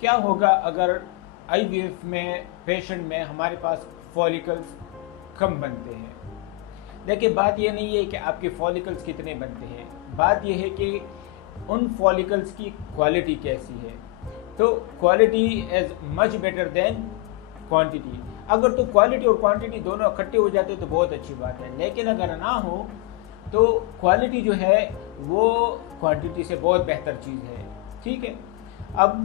क्या होगा अगर आईवीएफ में पेशेंट में हमारे पास फॉलिकल्स कम बनते हैं। देखिए, बात ये नहीं है कि आपके फॉलिकल्स कितने बनते हैं, बात ये है कि उन फॉलिकल्स की क्वालिटी कैसी है। तो quality is much better than quantity. अगर तो क्वालिटी और क्वांटिटी दोनों इकट्ठे हो जाते तो बहुत अच्छी बात है, लेकिन अगर ना हो तो क्वालिटी जो है वो क्वांटिटी से बहुत बेहतर चीज़ है। ठीक है, अब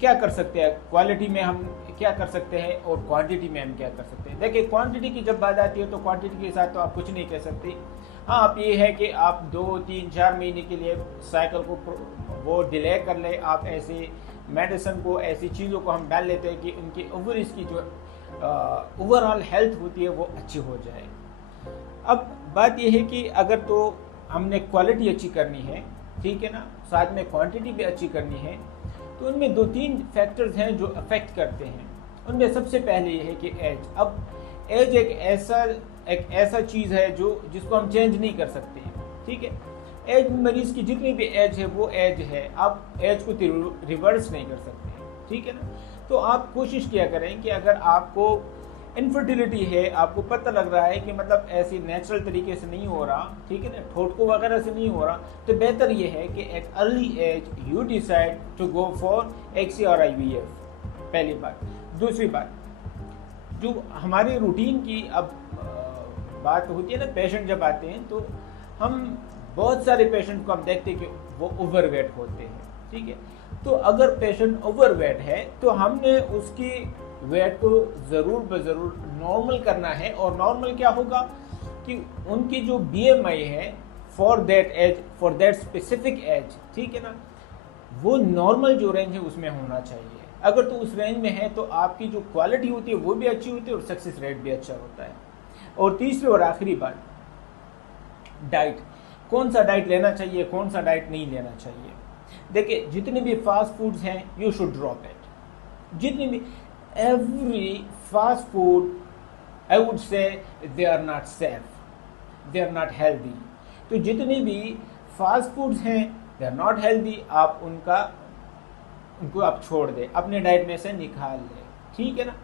क्या कर सकते हैं, क्वालिटी में हम क्या कर सकते हैं और क्वांटिटी में हम क्या कर सकते हैं। देखिए, क्वांटिटी की जब बात आती है तो क्वांटिटी के साथ तो आप कुछ नहीं कह सकते। हाँ, आप ये है कि आप 2 3 4 महीने के लिए साइकिल को वो डिले कर ले। आप ऐसे मेडिसिन को, ऐसी चीज़ों को हम डाल लेते हैं कि उनकी ओवरीज की जो ओवरऑल हेल्थ होती है वो अच्छी हो जाए। अब बात यह है कि अगर तो हमने क्वालिटी अच्छी करनी है, ठीक है ना, साथ में क्वांटिटी भी अच्छी करनी है, तो उनमें 2 3 फैक्टर्स हैं जो अफेक्ट करते हैं। उनमें सबसे पहले ये है कि एज। अब एज एक ऐसा चीज़ है जो जिसको हम चेंज नहीं कर सकते हैं। ठीक है, एज मरीज की जितनी भी एज है वो एज है, आप एज को रिवर्स नहीं कर सकते। ठीक है ना, तो आप कोशिश किया करें कि अगर आपको इनफर्टिलिटी है, आपको पता लग रहा है कि मतलब ऐसे नेचुरल तरीके से नहीं हो रहा, ठीक है ना, ठोटको वगैरह से नहीं हो रहा, तो बेहतर ये है कि at early age you decide to go for ICSI और आईवीएफ। पहली बात। दूसरी बात, जो हमारे रूटीन की अब बात होती है ना, पेशेंट जब आते हैं तो हम बहुत सारे पेशेंट को हम देखते हैं कि वो ओवरवेट होते हैं। ठीक है, तो अगर पेशेंट ओवरवेट है तो हमने उसकी वेट को ज़रूर ज़रूर नॉर्मल करना है। और नॉर्मल क्या होगा कि उनकी जो बीएमआई है for that age, for that specific age, ठीक है ना, वो नॉर्मल जो रेंज है उसमें होना चाहिए। अगर तो उस रेंज में है तो आपकी जो क्वालिटी होती है वो भी अच्छी होती है और सक्सेस रेट भी अच्छा होता है। और तीसरी और आखिरी बात, डाइट। कौन सा डाइट लेना चाहिए, कौन सा डाइट नहीं लेना चाहिए। देखिए, जितने भी फास्ट फूड्स हैं यू शुड ड्रॉप इट। जितने भी every fast food, I would say they are not safe, they are not healthy। तो जितने भी फास्ट फूड्स हैं they are not healthy, आप उनको आप छोड़ दें, अपने डाइट में से निकाल लें। ठीक है ना,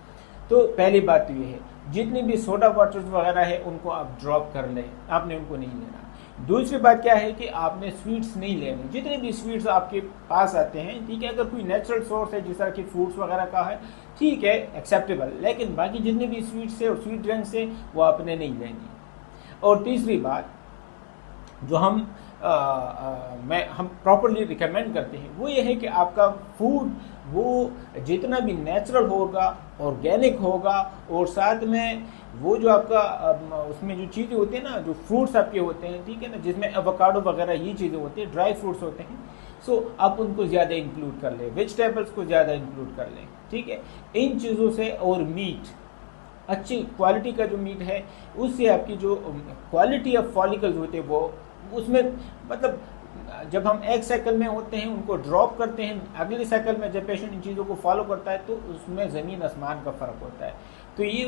तो पहली बात तो ये है, जितने भी सोडा वाटर्स वगैरह है उनको आप ड्रॉप कर लें, आपने उनको नहीं लेना। दूसरी बात क्या है कि आपने स्वीट्स नहीं लेने। जितने भी स्वीट्स आपके पास आते हैं, ठीक है, अगर कोई नेचुरल सोर्स है जिस तरह की फ्रूट्स वगैरह का है, ठीक है, एक्सेप्टेबल, लेकिन बाकी जितने भी स्वीट्स है और स्वीट ड्रिंक्स है वो आपने नहीं लेनी। और तीसरी बात जो हम प्रॉपरली रिकमेंड करते हैं वो ये है कि आपका फूड वो जितना भी नेचुरल होगा, ऑर्गेनिक होगा, और साथ में वो जो आपका उसमें जो चीज़ें होती हैं ना, जो फ्रूट्स आपके होते हैं, ठीक है ना, जिसमें एवोकाडो वगैरह ये चीज़ें होती हैं, ड्राई फ्रूट्स होते हैं, सो आप उनको ज़्यादा इंक्लूड कर लें, वेजिटेबल्स को ज़्यादा इंक्लूड कर लें। ठीक है, इन चीज़ों से, और मीट, अच्छी क्वालिटी का जो मीट है उससे आपकी जो क्वालिटी ऑफ फॉलिकल्स होते हैं वो उसमें, मतलब जब हम एक साइकिल में होते हैं उनको ड्रॉप करते हैं, अगले साइकिल में जब पेशेंट इन चीज़ों को फॉलो करता है तो उसमें ज़मीन आसमान का फ़र्क होता है। तो ये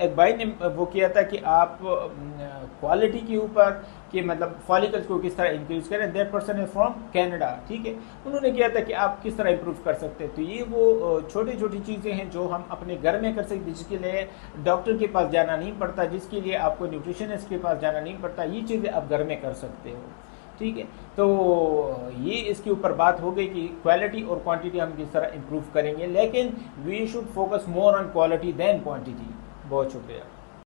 एक भाई ने वो किया था कि आप क्वालिटी के ऊपर कि मतलब फॉलिकल्स को किस तरह इंक्रीज करें। That person is from Canada. ठीक है, उन्होंने किया था कि आप किस तरह इंप्रूव कर सकते हैं। तो ये वो छोटी छोटी चीज़ें हैं जो हम अपने घर में कर सकते, जिसके लिए डॉक्टर के पास जाना नहीं पड़ता, जिसके लिए आपको न्यूट्रिशनिस्ट के पास जाना नहीं पड़ता। ये चीज़ें आप घर में कर सकते हो। ठीक है, तो ये इसके ऊपर बात हो गई कि क्वालिटी और क्वांटिटी हम किस तरह इंप्रूव करेंगे, लेकिन we should focus more on quality than quantity. बहुत शुक्रिया।